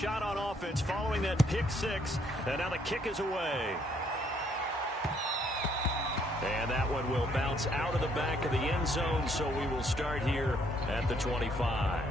shot on offense following that pick six, and now the kick is away. And that one will bounce out of the back of the end zone, so we will start here at the 25.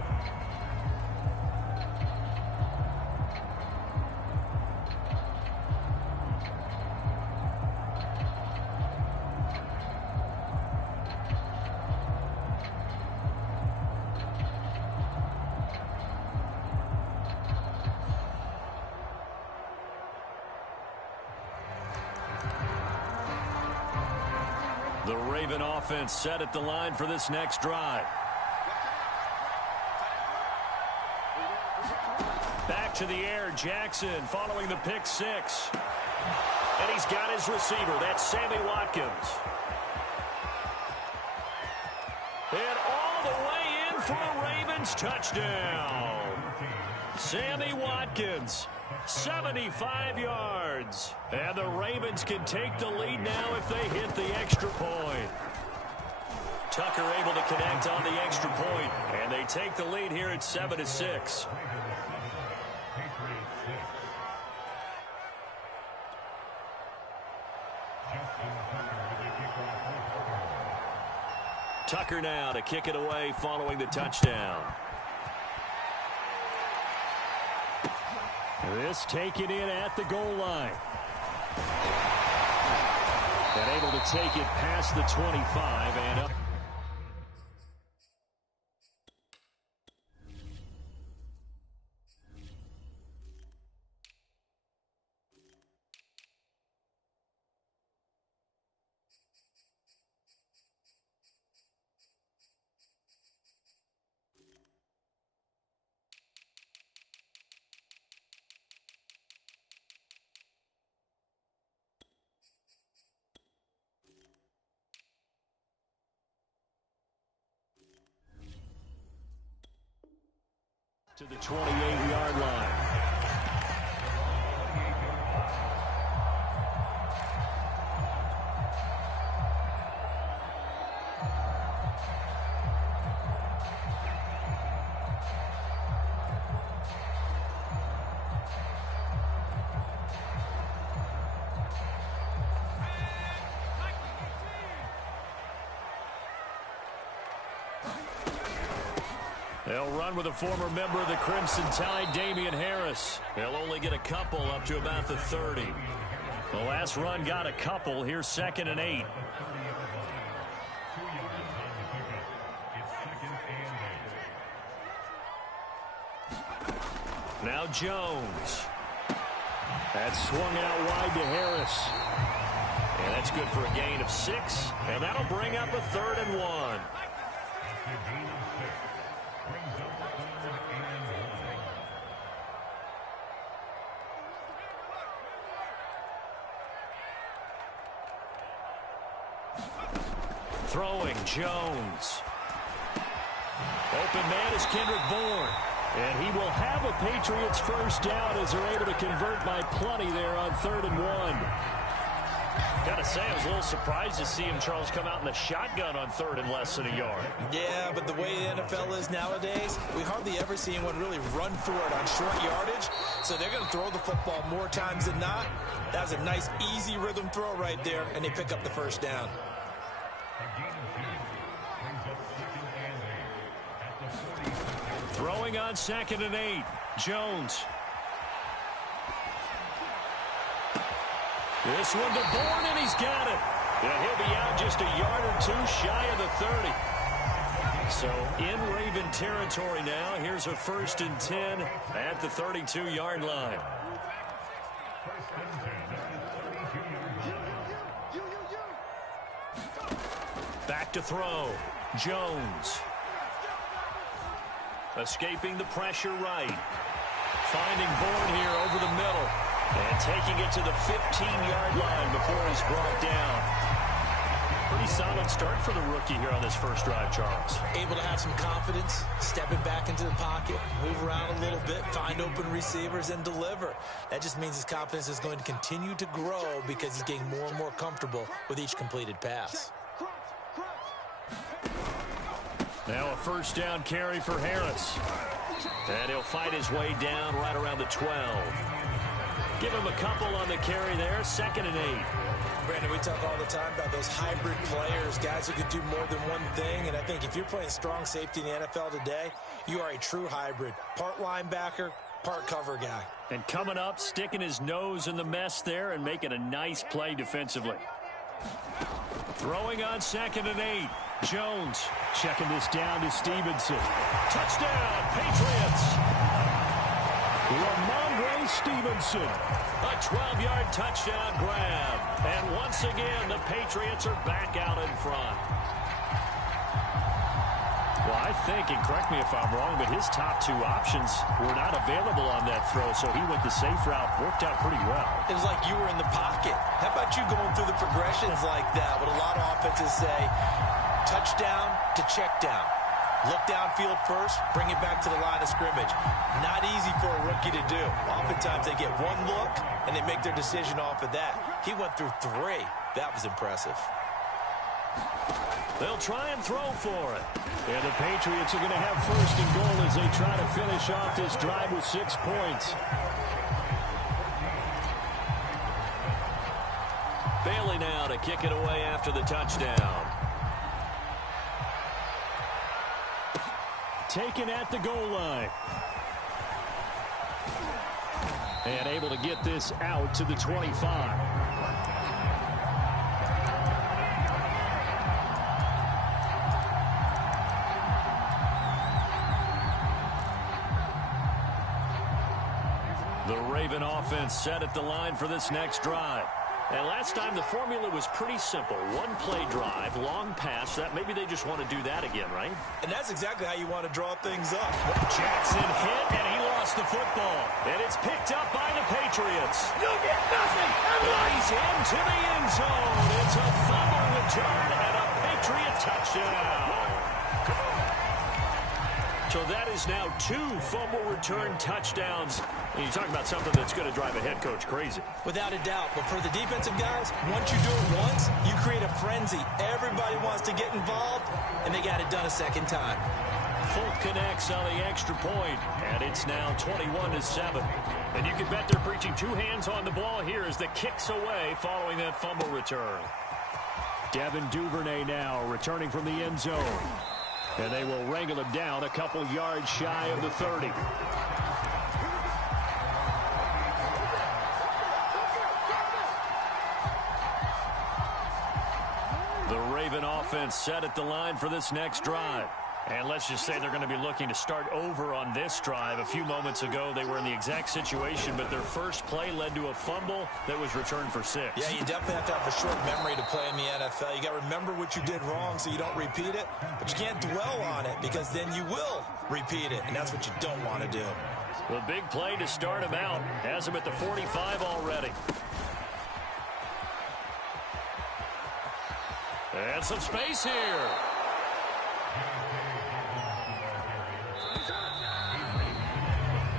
The Raven offense set at the line for this next drive. Back to the air, Jackson following the pick six. And he's got his receiver. That's Sammy Watkins. And all the way in for a Ravens touchdown. Sammy Watkins, 75 yards. And the Ravens can take the lead now if they hit the extra point. Tucker able to connect on the extra point, and they take the lead here at 7-6. Tucker now to kick it away following the touchdown. This taken in at the goal line. And able to take it past the 25 and up. To the 28-yard line. They'll run with a former member of the Crimson Tide, Damian Harris. They'll only get a couple up to about the 30. The last run got a couple. Here's 2nd and 8. Now Jones. That's swung out wide to Harris. And that's good for a gain of 6. And that'll bring up a 3rd and 1. Throwing, Jones. Open man is Kendrick Bourne. And he will have a Patriots first down as they're able to convert by plenty there on 3rd and 1. Gotta say, I was a little surprised to see him, Charles, come out in the shotgun on 3rd and less than a yard. Yeah, but the way the NFL is nowadays, we hardly ever see anyone really run for it on short yardage. So they're going to throw the football more times than not. That was a nice, easy rhythm throw right there, and they pick up the first down. Throwing on 2nd and 8, Jones. This one to Bourne, and he's got it. And he'll be out just a yard or two shy of the 30. So in Raven territory now. Here's a 1st and 10 at the 32-yard line. Back to throw. Jones. Escaping the pressure right. Finding Bourne here over the middle. And taking it to the 15-yard line before he's brought down. Pretty solid start for the rookie here on this first drive, Charles. Able to have some confidence, stepping back into the pocket, move around a little bit, find open receivers, and deliver. That just means his confidence is going to continue to grow because he's getting more and more comfortable with each completed pass. Now a first down carry for Harris. And he'll fight his way down right around the 12. Give him a couple on the carry there, 2nd and 8. Brandon, we talk all the time about those hybrid players, guys who can do more than one thing. And I think if you're playing strong safety in the NFL today, you are a true hybrid. Part linebacker, part cover guy. And coming up, sticking his nose in the mess there and making a nice play defensively. Throwing on 2nd and 8. Jones checking this down to Stevenson. Touchdown, Patriots. Ramondre Stevenson. A 12-yard touchdown grab. And once again, the Patriots are back out in front. Well, I think, and correct me if I'm wrong, but his top 2 options were not available on that throw, so he went the safe route, worked out pretty well. It was like you were in the pocket. How about you going through the progressions like that? What a lot of offenses say, touchdown to check down. Look downfield first, bring it back to the line of scrimmage. Not easy for a rookie to do. Oftentimes they get one look, and they make their decision off of that. He went through 3. That was impressive. They'll try and throw for it. And the Patriots are going to have 1st and goal as they try to finish off this drive with 6 points. Bailey now to kick it away after the touchdown. Taken at the goal line. And able to get this out to the 25. The Raven offense set at the line for this next drive. And last time the formula was pretty simple. 1-play drive, long pass. That maybe they just want to do that again, right? And that's exactly how you want to draw things up. Jackson hit, and he lost the football. And it's picked up by the Patriots. You get nothing. He's into the end zone. It's a fumble return and a Patriot touchdown. So that is now 2 fumble return touchdowns. And you talk about something that's going to drive a head coach crazy. Without a doubt. But for the defensive guys, once you do it once, you create a frenzy. Everybody wants to get involved, and they got it done a 2nd time. Folk connects on the extra point, and it's now 21-7. And you can bet they're preaching 2 hands on the ball here as the kick's away following that fumble return. Devin Duvernay now returning from the end zone. And they will wrangle him down a couple yards shy of the 30. The Raven offense set at the line for this next drive. And let's just say they're going to be looking to start over on this drive. A few moments ago, they were in the exact situation, but their first play led to a fumble that was returned for 6. Yeah, you definitely have to have a short memory to play in the NFL. You got to remember what you did wrong so you don't repeat it, but you can't dwell on it because then you will repeat it, and that's what you don't want to do. The big play to start him out has him at the 45 already. And some space here.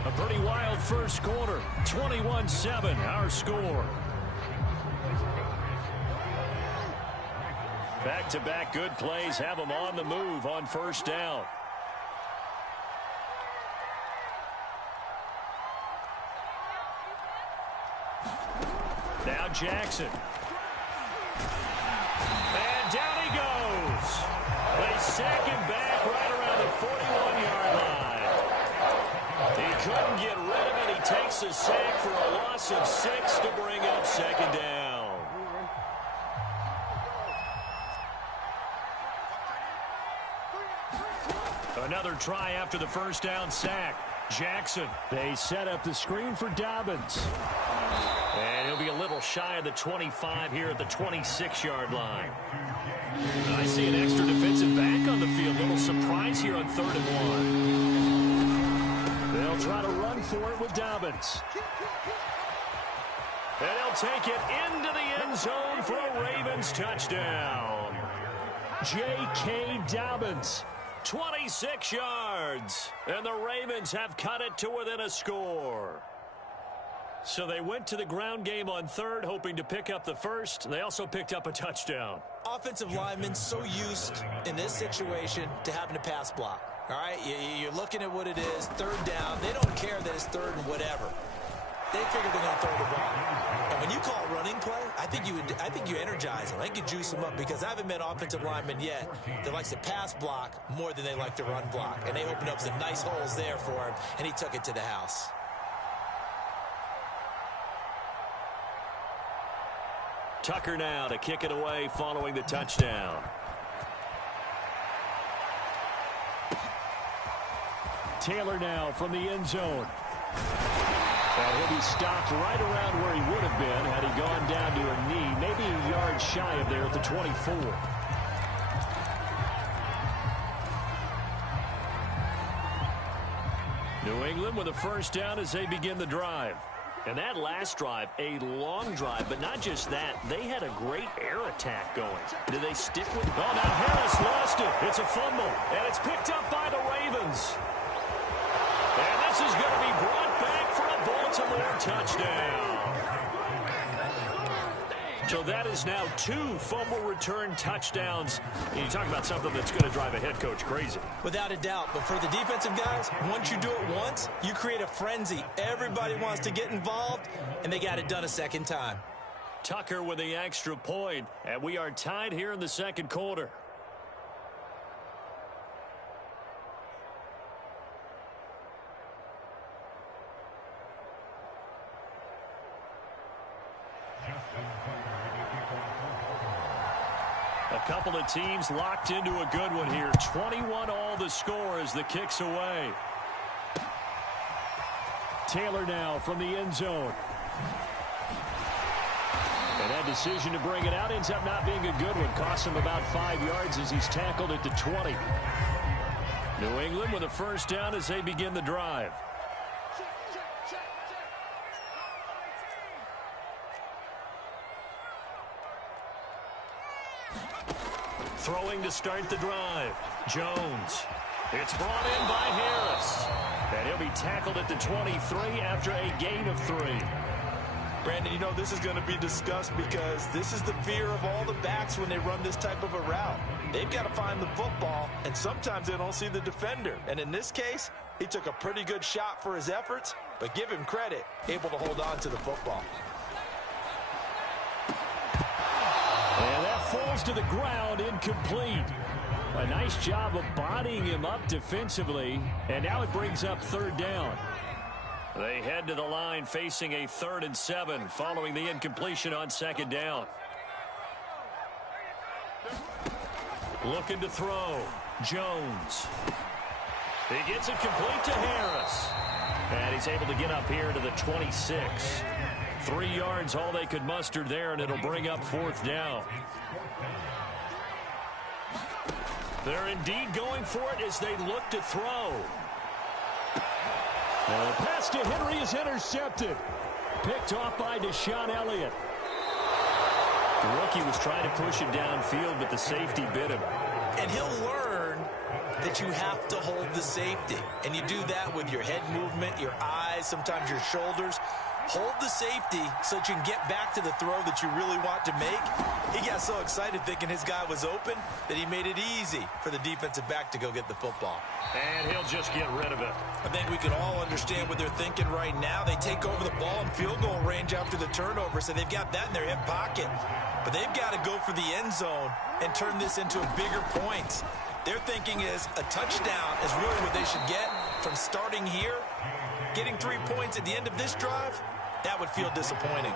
A pretty wild first quarter. 21-7, our score. Back-to-back good plays have them on the move on 1st down. Now Jackson. And down he goes. They sack him back right around the 41-yard line. He couldn't get rid of it. He takes a sack for a loss of 6 to bring up 2nd down. Another try after the 1st down sack. Jackson. They set up the screen for Dobbins. And he'll be a little shy of the 25 here at the 26-yard line. I see an extra defensive back on the field. Little surprise here on 3rd and 1. They'll try to run for it with Dobbins. And he'll take it into the end zone for a Ravens touchdown. J.K. Dobbins. 26 yards. And the Ravens have cut it to within a score. So they went to the ground game on 3rd, hoping to pick up the 1st. They also picked up a touchdown. Offensive linemen so used in this situation to having to pass block. All right, you're looking at what it is, third down. They don't care that it's third and whatever. They figure they're going to throw the ball. And when you call running play, I think you energize them. I think you juice them up because I haven't met offensive linemen yet that likes to pass block more than they like to run block. And they opened up some nice holes there for him, and he took it to the house. Tucker now to kick it away following the touchdown. Taylor now from the end zone. And he'll be stopped right around where he would have been had he gone down to a knee, maybe a yard shy of there at the 24. New England with a first down as they begin the drive. And that last drive, a long drive, but not just that. They had a great air attack going. Do they stick with it? Oh, now Harris lost it. It's a fumble, and it's picked up by the Ravens. And this is going to be brought back for a Baltimore touchdown. So that is now 2 fumble return touchdowns. And you talk about something that's going to drive a head coach crazy. Without a doubt. But for the defensive guys, once you do it once, you create a frenzy. Everybody wants to get involved, and they got it done a second time. Tucker with the extra point, and we are tied here in the second quarter. A couple of teams locked into a good one here. 21 all the score as the kick's away. Taylor now from the end zone. And that decision to bring it out ends up not being a good one. Costs him about 5 yards as he's tackled at the 20. New England with a first down as they begin the drive. Throwing to start the drive. Jones. It's brought in by Harris. And he'll be tackled at the 23 after a gain of 3. Brandon, you know, this is going to be discussed because this is the fear of all the backs when they run this type of a route. They've got to find the football, and sometimes they don't see the defender. And in this case, he took a pretty good shot for his efforts, but give him credit, able to hold on to the football. And that falls to the ground, incomplete. A nice job of bodying him up defensively, and now it brings up third down. They head to the line facing a 3rd and 7 following the incompletion on second down. Looking to throw. Jones. He gets it complete to Harris. And he's able to get up here to the 26. 3 yards all they could muster there, and it'll bring up 4th down. They're indeed going for it as they look to throw. And the pass to Henry is intercepted. Picked off by Deshaun Elliott. The rookie was trying to push it downfield, but the safety bit him. And he'll learn that you have to hold the safety. And you do that with your head movement, your eyes, sometimes your shoulders. Hold the safety so that you can get back to the throw that you really want to make. He got so excited thinking his guy was open that he made it easy for the defensive back to go get the football. And he'll just get rid of it. I think we can all understand what they're thinking right now. They take over the ball in field goal range after the turnover, so they've got that in their hip pocket. But they've got to go for the end zone and turn this into a bigger point. Their thinking is a touchdown is really what they should get from starting here. Getting 3 points at the end of this drive, that would feel disappointing.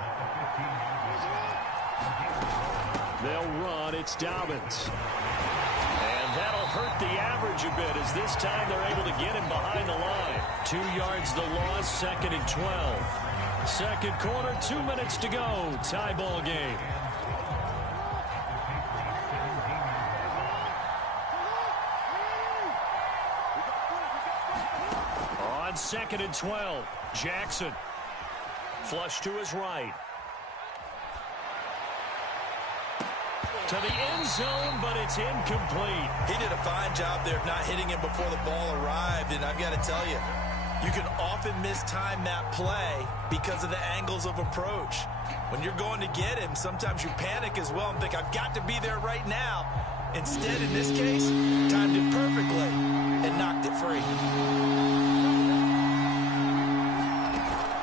They'll run. It's Dobbins. And that'll hurt the average a bit as this time they're able to get him behind the line. 2 yards the loss, 2nd and 12. Second quarter, 2 minutes to go. Tie ball game. On 2nd and 12, Jackson. Flush to his right. To the end zone, but it's incomplete. He did a fine job there of not hitting him before the ball arrived, and I've got to tell you, you can often mistime that play because of the angles of approach. When you're going to get him, sometimes you panic as well and think, I've got to be there right now. Instead, in this case, timed it perfectly and knocked it free.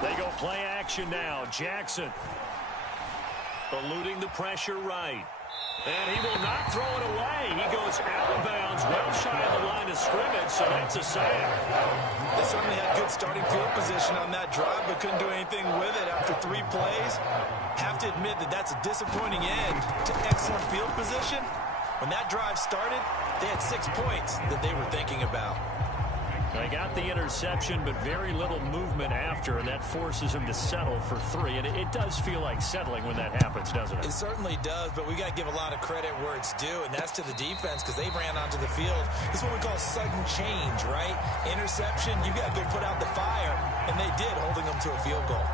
They go play action now. Jackson eluding the pressure right. And he will not throw it away. He goes out of bounds, well shy of the line of scrimmage, so that's a sack. They certainly had good starting field position on that drive, but couldn't do anything with it after 3 plays. Have to admit that that's a disappointing end to excellent field position. When that drive started, they had 6 points that they were thinking about. They got the interception, but very little movement after, and that forces him to settle for 3. And it does feel like settling when that happens, doesn't it? It certainly does, but we got to give a lot of credit where it's due, and that's to the defense because they ran onto the field. This is what we call sudden change, right? Interception, you got to go put out the fire, and they did, holding them to a field goal.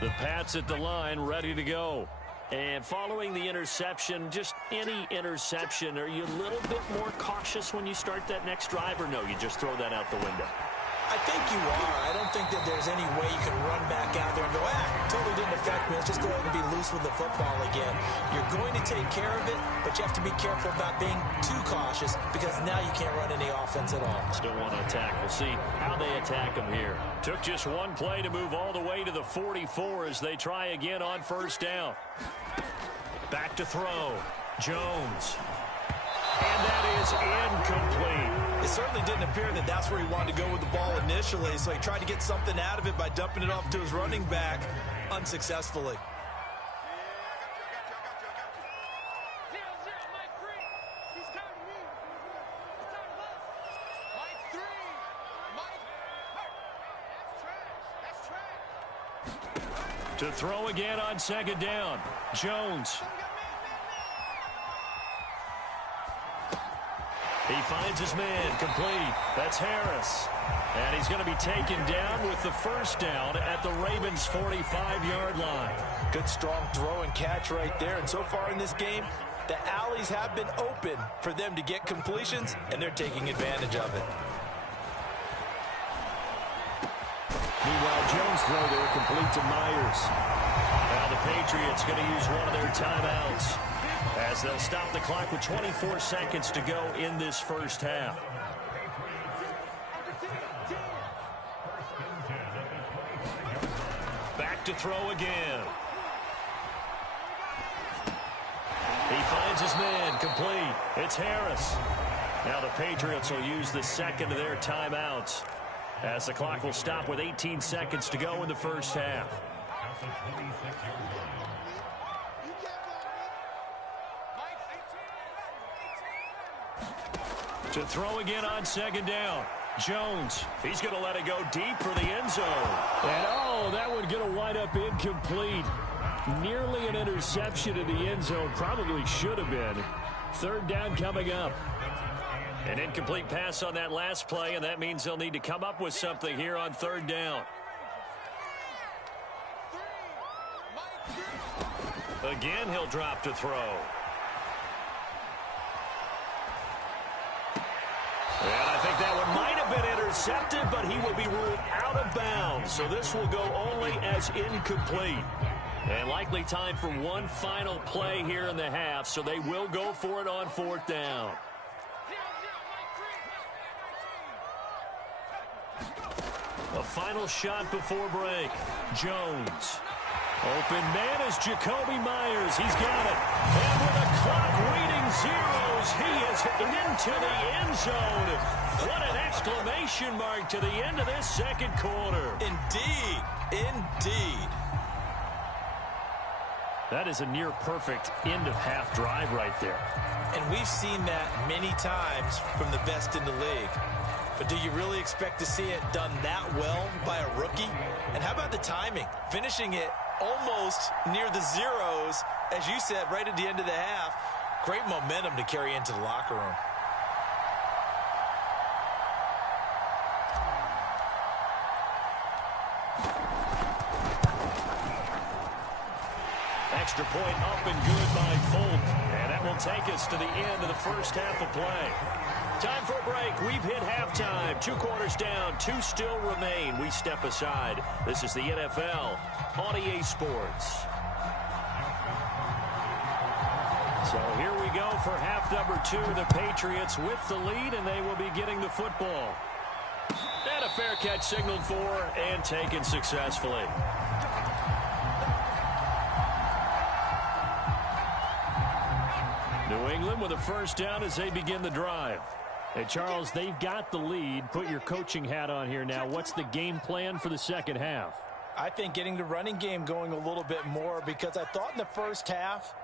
The Pats at the line, ready to go. And following the interception, just any interception, are you a little bit more cautious when you start that next drive, or no, you just throw that out the window? I think you are. I don't think that there's any way you can run back out there and go, totally didn't affect me. Let's just go ahead and be loose with the football again. You're going to take care of it, but you have to be careful about being too cautious because now you can't run any offense at all. Still want to attack. We'll see how they attack them here. Took just one play to move all the way to the 44 as they try again on first down. Back to throw. Jones. And that is incomplete. It certainly didn't appear that that's where he wanted to go with the ball initially, so he tried to get something out of it by dumping it off to his running back unsuccessfully. To throw again on second down. Jones. He finds his man, complete. That's Harris. And he's going to be taken down with the first down at the Ravens' 45-yard line. Good strong throw and catch right there. And so far in this game, the alleys have been open for them to get completions, and they're taking advantage of it. Meanwhile, Jones' throw there complete to Myers. Now the Patriots going to use one of their timeouts as they'll stop the clock with 24 seconds to go in this first half. Back to throw again. He finds his man, complete. It's Harris. Now the Patriots will use the second of their timeouts as the clock will stop with 18 seconds to go in the first half. To throw again on second down. Jones, he's going to let it go deep for the end zone. And oh, that one going to wind up incomplete. Nearly an interception in the end zone. Probably should have been. Third down coming up. An incomplete pass on that last play, and that means they'll need to come up with something here on third down. Again, he'll drop to throw. And I think that one might have been intercepted, but he will be ruled out of bounds. So this will go only as incomplete. And likely time for one final play here in the half, so they will go for it on fourth down. A final shot before break. Jones. Open man is Jacoby Myers. He's got it. And with the clock reading zeros, he is into the end zone. What an exclamation mark to the end of this second quarter. Indeed. Indeed. That is a near-perfect end-of-half drive right there. And we've seen that many times from the best in the league. But do you really expect to see it done that well by a rookie? And how about the timing? Finishing it almost near the zeros, as you said, right at the end of the half. Great momentum to carry into the locker room. Extra point up and good by Fulton. And that will take us to the end of the first half of play. Time for a break. We've hit halftime. 2 quarters down. 2 still remain. We step aside. This is the NFL on EA Sports. So here we go for half number 2. The Patriots with the lead, and they will be getting the football. And a fair catch signaled for and taken successfully. New England with a first down as they begin the drive. Hey, Charles, they've got the lead. Put your coaching hat on here now. What's the game plan for the second half? I think getting the running game going a little bit more, because I thought in the first half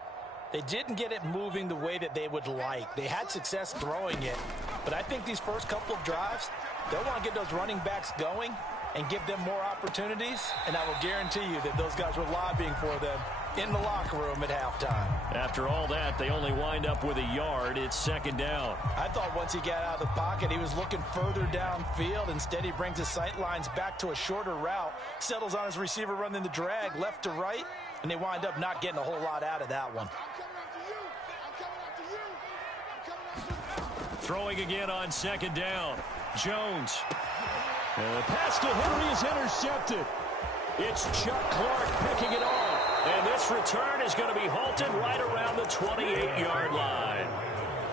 they didn't get it moving the way that they would like. They had success throwing it, but I think these first couple of drives, they'll want to get those running backs going and give them more opportunities, and I will guarantee you that those guys were lobbying for them in the locker room at halftime. After all that, they only wind up with a yard. It's second down. I thought once he got out of the pocket, he was looking further downfield. Instead, he brings his sight lines back to a shorter route, settles on his receiver running the drag left to right, and they wind up not getting a whole lot out of that one. Throwing again on second down. Jones. And the pass to Henry is intercepted. It's Chuck Clark picking it off. And this return is going to be halted right around the 28-yard line.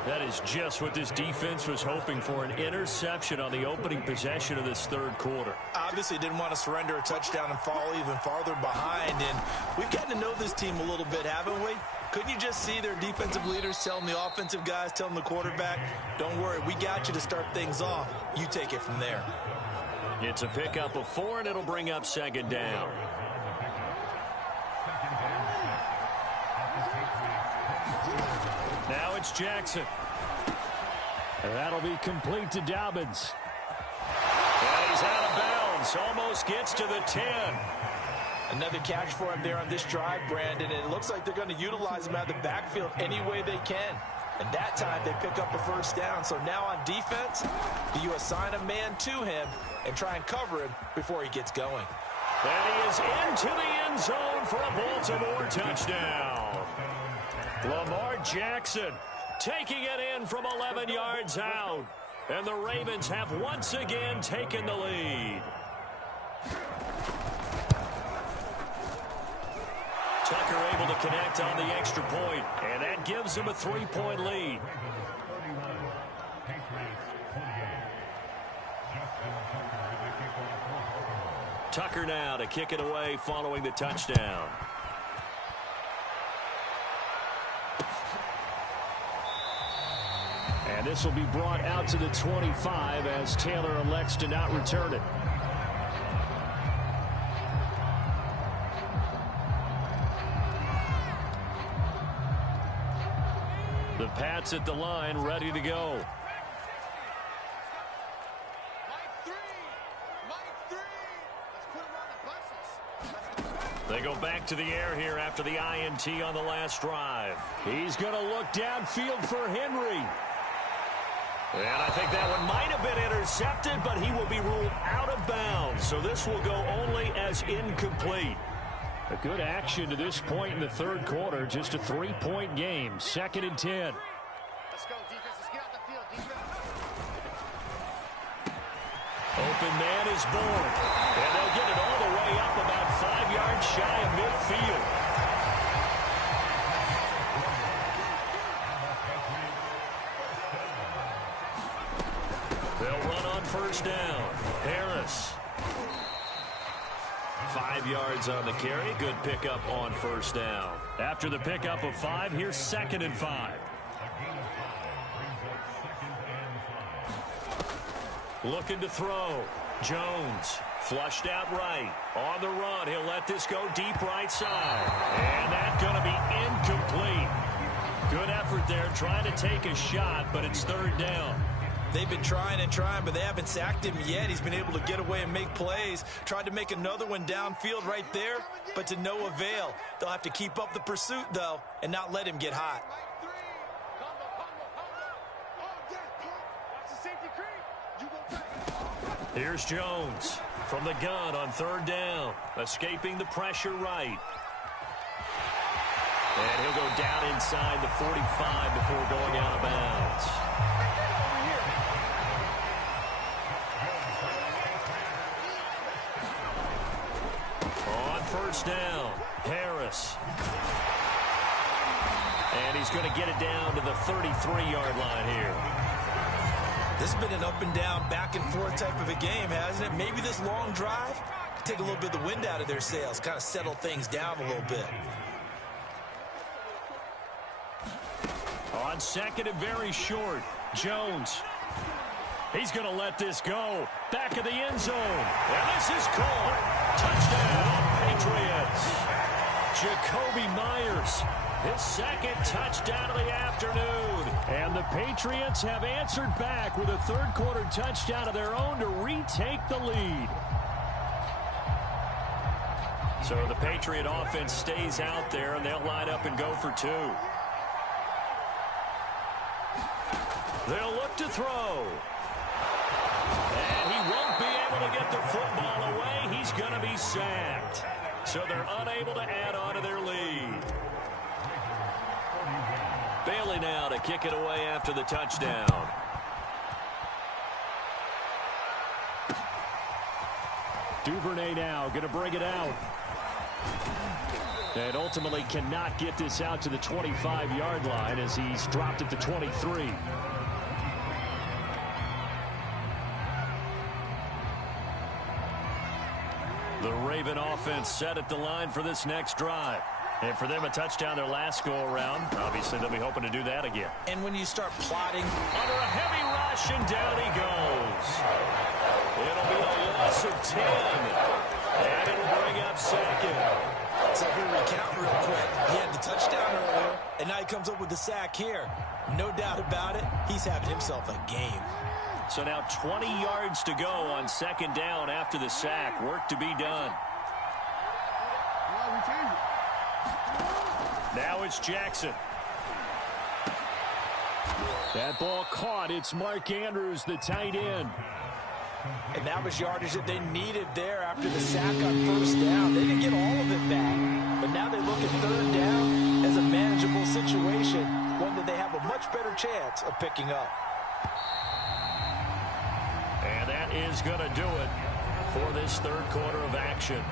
That is just what this defense was hoping for, an interception on the opening possession of this third quarter. Obviously didn't want to surrender a touchdown and fall even farther behind. And we've gotten to know this team a little bit, haven't we? Couldn't you just see their defensive leaders telling the offensive guys, telling the quarterback, don't worry, we got you to start things off. You take it from there. It's a pickup of 4, and it'll bring up second down. Now it's Jackson. And that'll be complete to Dobbins. And he's out of bounds. Almost gets to the 10. Another catch for him there on this drive, Brandon. And it looks like they're going to utilize him out of the backfield any way they can. And that time they pick up a first down. So now on defense, do you assign a man to him and try and cover him before he gets going? And he is into the end zone for a Baltimore touchdown. Lamar Jackson taking it in from 11 yards out. And the Ravens have once again taken the lead. Tucker able to connect on the extra point, and that gives him a 3-point lead. Tucker now to kick it away following the touchdown. And this will be brought out to the 25 as Taylor elects to not return it. The Pats at the line, ready to go. They go back to the air here after the INT on the last drive. He's going to look downfield for Henry. And I think that one might have been intercepted, but he will be ruled out of bounds. So this will go only as incomplete. A good action to this point in the third quarter. Just a 3-point game. 2nd and 10. Let's go, defense. Let's get out the field, defense. Open man is born. And they'll get it all the way up about 5 yards shy of midfield. They'll run on first down. Harris. 5 yards on the carry. Good pickup on first down. After the pickup of 5, here's 2nd and 5. Looking to throw. Jones flushed out right. On the run, he'll let this go deep right side. And that's going to be incomplete. Good effort there trying to take a shot, but it's 3rd down. They've been trying and trying, but they haven't sacked him yet. He's been able to get away and make plays. Tried to make another one downfield right there, but to no avail. They'll have to keep up the pursuit, though, and not let him get hot. Here's Jones from the gun on 3rd down. Escaping the pressure right. And he'll go down inside the 45 before going out of bounds. On first down, Harris. And he's going to get it down to the 33-yard line here. This has been an up-and-down, back-and-forth type of a game, hasn't it? Maybe this long drive could take a little bit of the wind out of their sails, kind of settle things down a little bit. On second and very short, Jones. He's going to let this go. Back of the end zone. And this is caught. Touchdown, Patriots. Jacoby Myers, his second touchdown of the afternoon. And the Patriots have answered back with a third-quarter touchdown of their own to retake the lead. So the Patriot offense stays out there, and they'll line up and go for two. They'll look to throw. And he won't be able to get the football away. He's going to be sacked. So they're unable to add on to their lead. Bailey now to kick it away after the touchdown. Duvernay now going to bring it out. And ultimately cannot get this out to the 25-yard line as he's dropped at the 23. The Raven offense set at the line for this next drive. And for them, a touchdown their last go-around. Obviously, they'll be hoping to do that again. And when you start plotting under a heavy rush, and down he goes. It'll be a loss of 10. And it'll bring up second. So if we recount real quick, he had the touchdown earlier, and now he comes up with the sack here. No doubt about it, he's having himself a game. So now 20 yards to go on second down after the sack. Work to be done. Now it's Jackson. That ball caught. It's Mark Andrews, the tight end. And that was yardage that they needed there after the sack on first down. They didn't get all of it back. But now they look at third down as a manageable situation, one that they have a much better chance of picking up. And that is going to do it for this third quarter of action.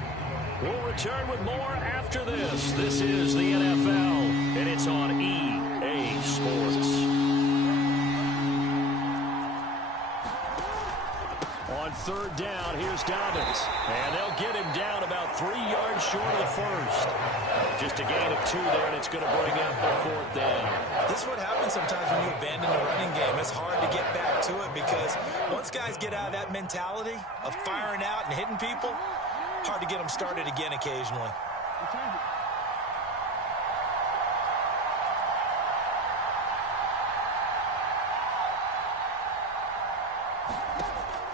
We'll return with more after this. This is the NFL, and it's on EA Sports. On third down, here's Dobbins. And they'll get him down about 3 yards short of the first. Just a gain of 2 there, and it's going to bring up the fourth down. This is what happens sometimes when you abandon the running game. It's hard to get back to it because once guys get out of that mentality of firing out and hitting people, hard to get them started again occasionally.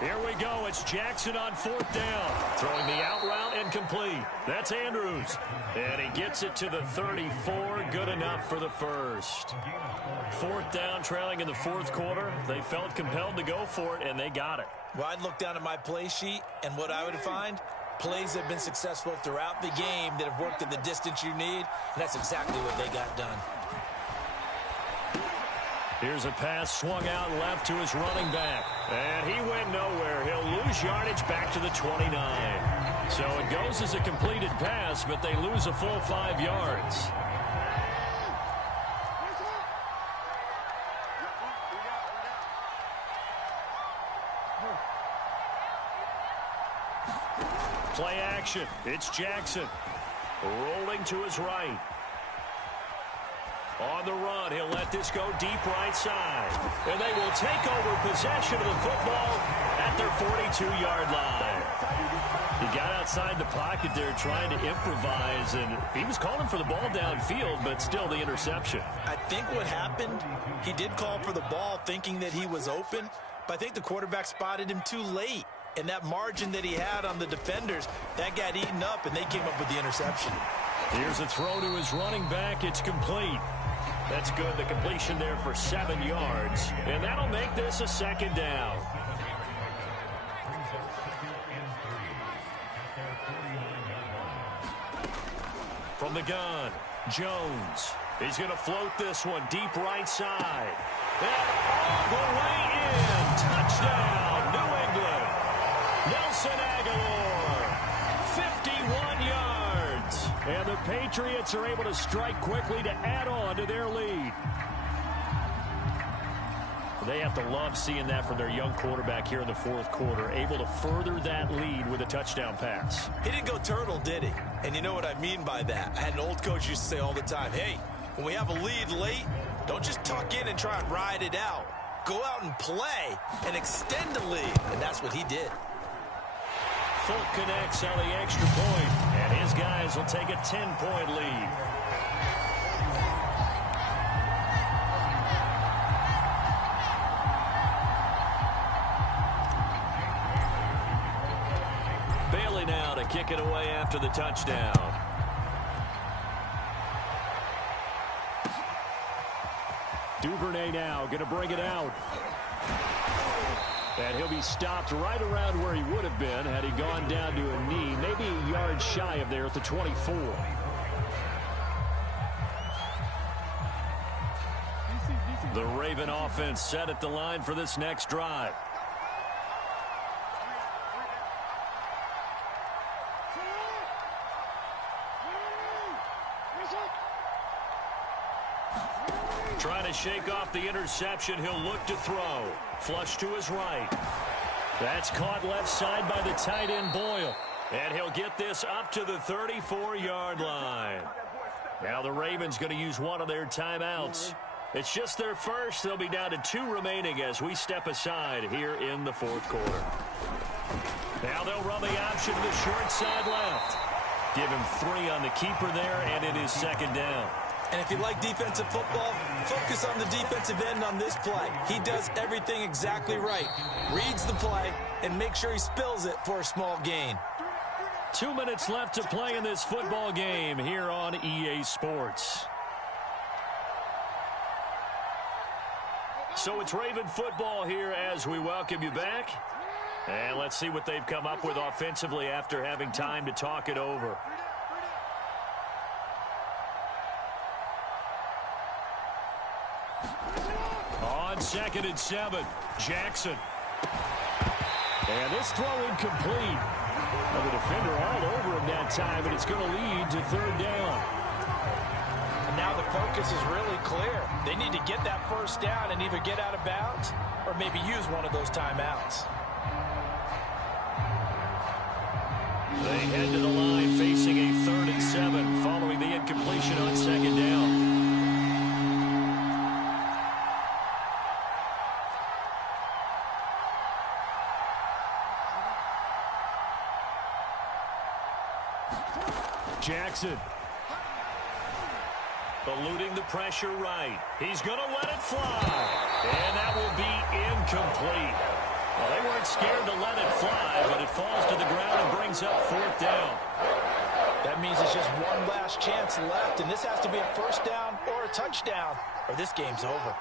Here we go. It's Jackson on fourth down. Throwing the out route incomplete. That's Andrews. And he gets it to the 34. Good enough for the first. Fourth down, trailing in the fourth quarter. They felt compelled to go for it, and they got it. Well, I'd look down at my play sheet, and what I would find, plays that have been successful throughout the game that have worked at the distance you need, and that's exactly what they got done. Here's a pass swung out left to his running back. And he went nowhere. He'll lose yardage back to the 29. So it goes as a completed pass, but they lose a full 5 yards. Play action. It's Jackson. Rolling to his right. On the run, he'll let this go deep right side. And they will take over possession of the football at their 42-yard line. He got outside the pocket there trying to improvise, and he was calling for the ball downfield, but still the interception. I think what happened, he did call for the ball thinking that he was open, but I think the quarterback spotted him too late. And that margin that he had on the defenders, that got eaten up, and they came up with the interception. Here's a throw to his running back. It's complete. That's good. The completion there for 7 yards. And that'll make this a second down. From the gun. Jones. He's going to float this one deep right side. And all the way in. Touchdown, New England. Nelson Aguilar. 51 yards. And the Patriots are able to strike quickly to add on to their lead. They have to love seeing that from their young quarterback here in the fourth quarter, able to further that lead with a touchdown pass. He didn't go turtle, did he? And you know what I mean by that. I had an old coach used to say all the time, hey, when we have a lead late, don't just tuck in and try and ride it out. Go out and play and extend the lead. And that's what he did. Folk connects on the extra point, and his guys will take a 10-point lead. Now to kick it away after the touchdown. Duvernay now going to bring it out. And he'll be stopped right around where he would have been had he gone down to a knee, maybe a yard shy of there at the 24. The Raven offense set at the line for this next drive. Trying to shake off the interception. He'll look to throw. Flush to his right. That's caught left side by the tight end Boyle. And he'll get this up to the 34-yard line. Now the Ravens going to use one of their timeouts. It's just their first. They'll be down to 2 remaining as we step aside here in the fourth quarter. Now they'll run the option to the short side left. Give him 3 on the keeper there, and it is second down. And if you like defensive football, focus on the defensive end on this play. He does everything exactly right. Reads the play and makes sure he spills it for a small gain. 2 minutes left to play in this football game here on EA Sports. So it's Raven football here as we welcome you back. And let's see what they've come up with offensively after having time to talk it over. On 2nd and 7, Jackson. And this throw incomplete. Well, the defender all over him that time, and it's going to lead to 3rd down. And now the focus is really clear. They need to get that first down and either get out of bounds or maybe use one of those timeouts. They head to the line facing a 3rd and 7 following the incompletion on 2nd down. Jackson. Eluding the pressure right. He's going to let it fly. And that will be incomplete. Well, they weren't scared to let it fly, but it falls to the ground and brings up 4th down. That means it's just one last chance left, and this has to be a first down or a touchdown, or this game's over.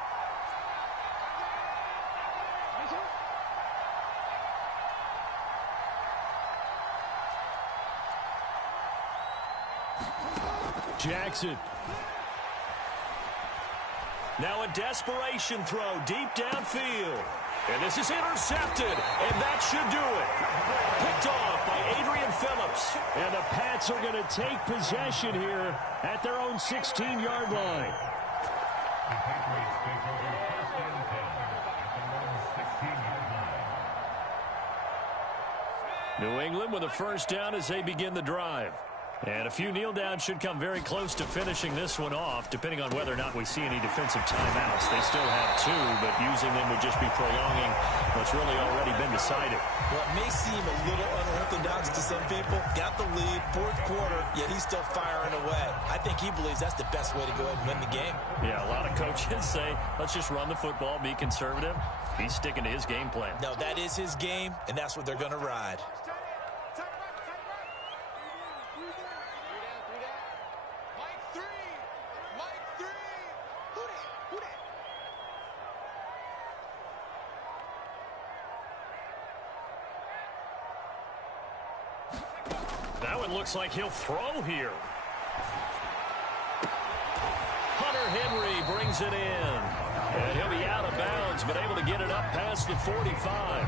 Jackson. Now a desperation throw deep downfield. And this is intercepted, and that should do it. Picked off by Adrian Phillips. And the Pats are going to take possession here at their own 16-yard line. New England with a first down as they begin the drive. And a few kneel downs should come very close to finishing this one off, depending on whether or not we see any defensive timeouts. They still have 2, but using them would just be prolonging what's really already been decided. Well, it may seem a little unorthodox to some people. Got the lead, 4th quarter, yet he's still firing away. I think he believes that's the best way to go ahead and win the game. Yeah, a lot of coaches say, let's just run the football, be conservative. He's sticking to his game plan. No, that is his game, and that's what they're going to ride. That one looks like he'll throw here. brings it in. And he'll be out of bounds, but able to get it up past the 45.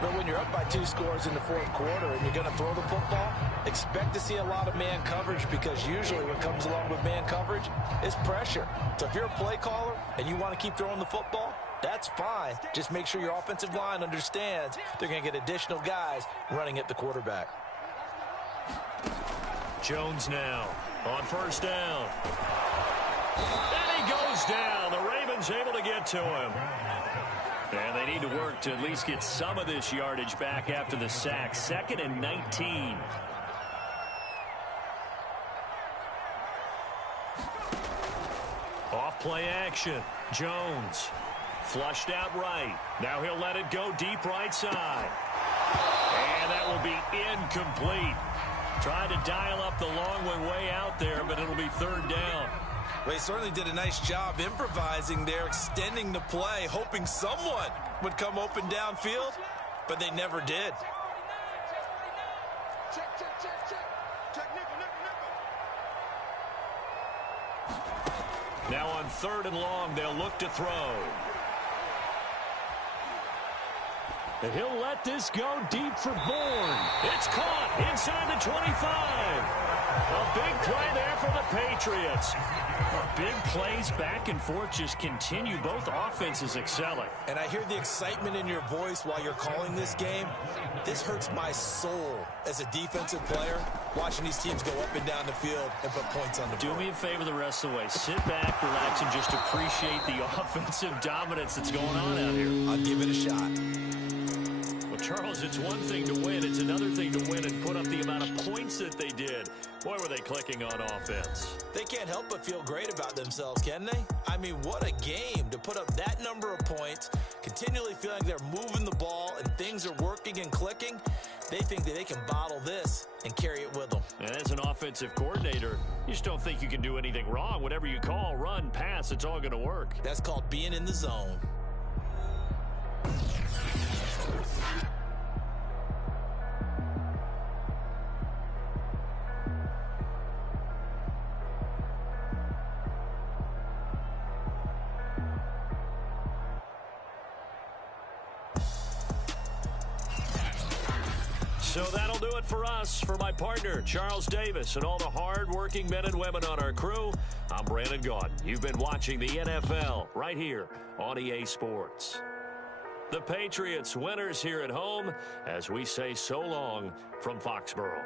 But when you're up by 2 scores in the fourth quarter and you're going to throw the football, expect to see a lot of man coverage, because usually what comes along with man coverage is pressure. So if you're a play caller and you want to keep throwing the football, that's fine. Just make sure your offensive line understands they're going to get additional guys running at the quarterback. Jones now on first down. And he goes down. The Ravens able to get to him. And they need to work to at least get some of this yardage back after the sack. 2nd and 19. Off play action. Jones flushed out right. Now he'll let it go deep right side. And that will be incomplete. Tried to dial up the long one way out there, but it'll be 3rd down. They certainly did a nice job improvising there, extending the play, hoping someone would come open downfield, but they never did. Now on 3rd and long, they'll look to throw. And he'll let this go deep for Bourne. It's caught inside the 25. A big play there for the Patriots. Big plays back and forth just continue. Both offenses excelling. And I hear the excitement in your voice while you're calling this game. This hurts my soul as a defensive player, watching these teams go up and down the field and put points on the board. Do me a favor the rest of the way. Sit back, relax, and just appreciate the offensive dominance that's going on out here. I'll give it a shot. Well, Charles, it's one thing to win. It's another thing to win and put up the amount of points that they did. Boy, were they clicking on offense. They can't help but feel great about themselves, can they? I mean, what a game to put up that number of points, continually feeling they're moving the ball and things are working and clicking. They think that they can bottle this and carry it with them. And as an offensive coordinator, you just don't think you can do anything wrong. Whatever you call, run, pass, it's all going to work. That's called being in the zone. So that'll do it for us. For my partner, Charles Davis, and all the hard-working men and women on our crew, I'm Brandon Gaudin. You've been watching the NFL right here on EA Sports. The Patriots winners here at home as we say so long from Foxborough.